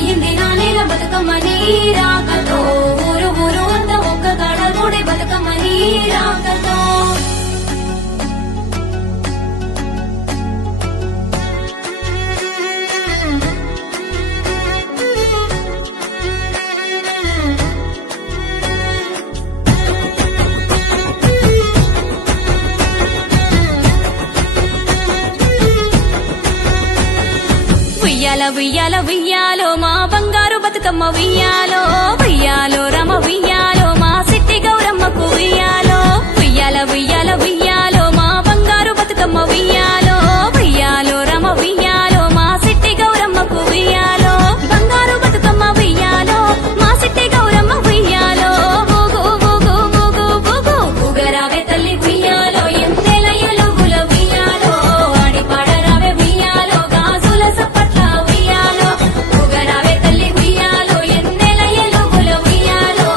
ముద్దయ్యింది నా నేల బతుకమ్మ నీ రాకతో ఊరు ఊరు అంతా ఒక్క కాడ కూడి బతుకమ్మ నీ రాకతో ఉయ్యాల ఉయ్యాల ఉయ్యాలో మా బంగారు బతుకమ్మ ఉయ్యాలో ఉయ్యాలో రమ ఉయ్యాలో మా సిట్టి గౌరమ్మకు ఉయ్యాలో ఉయ్యాల ఉయ్యాల ఉయ్యాలో మా బంగారు బతుకమ్మ ఉయ్యాలో ఉయ్యాలో రమ ఉయ్యాలో మా సిట్టి గౌరమ్మకు ఉయ్యాలో బంగారు బతుకమ్మ ఉయ్యాలో మా సిట్టి గౌరమ్మ ఉయ్యాలో ఊగు ఊగు ఊగు ఊగు ఊగరావే తల్లి ఉయ్యాలో ఎంతేల ఎలుగుల ఉయ్యాలో ఆడి పాడరావే ఉయ్యాలో గాజుల సప్పట్ల ఉయ్యాలో ఊగరావే తల్లి ఉయ్యాలో ఎన్నెల ఎలుగుల ఉయ్యాలో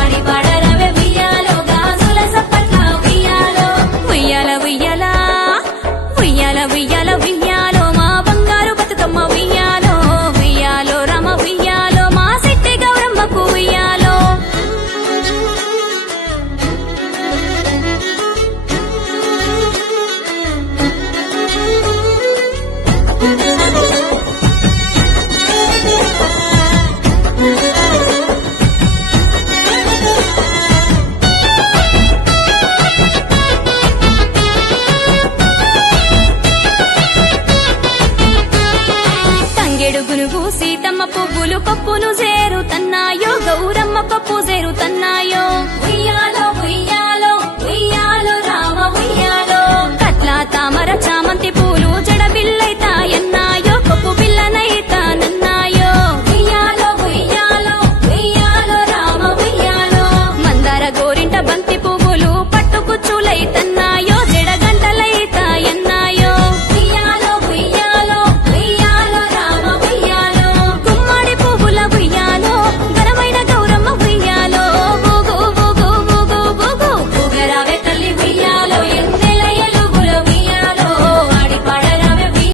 ఆడి పాడరావే ఉయ్యాలో గాజుల సప్పట్ల ఉయ్యాలో ఉయ్యాల ఉయ్యాల ఉయ్యాల ఉయ్యాల ఉయ్యాలో మా బంగారు బతుకమ్మ ఉయ్యాలో ఉయ్యాలో రమ ఉయ్యాలో మా సిట్టి గౌరమ్మకు ఉయ్యాలో తంగెడు గునుగు సీతమ్మ పువ్వులు పప్పు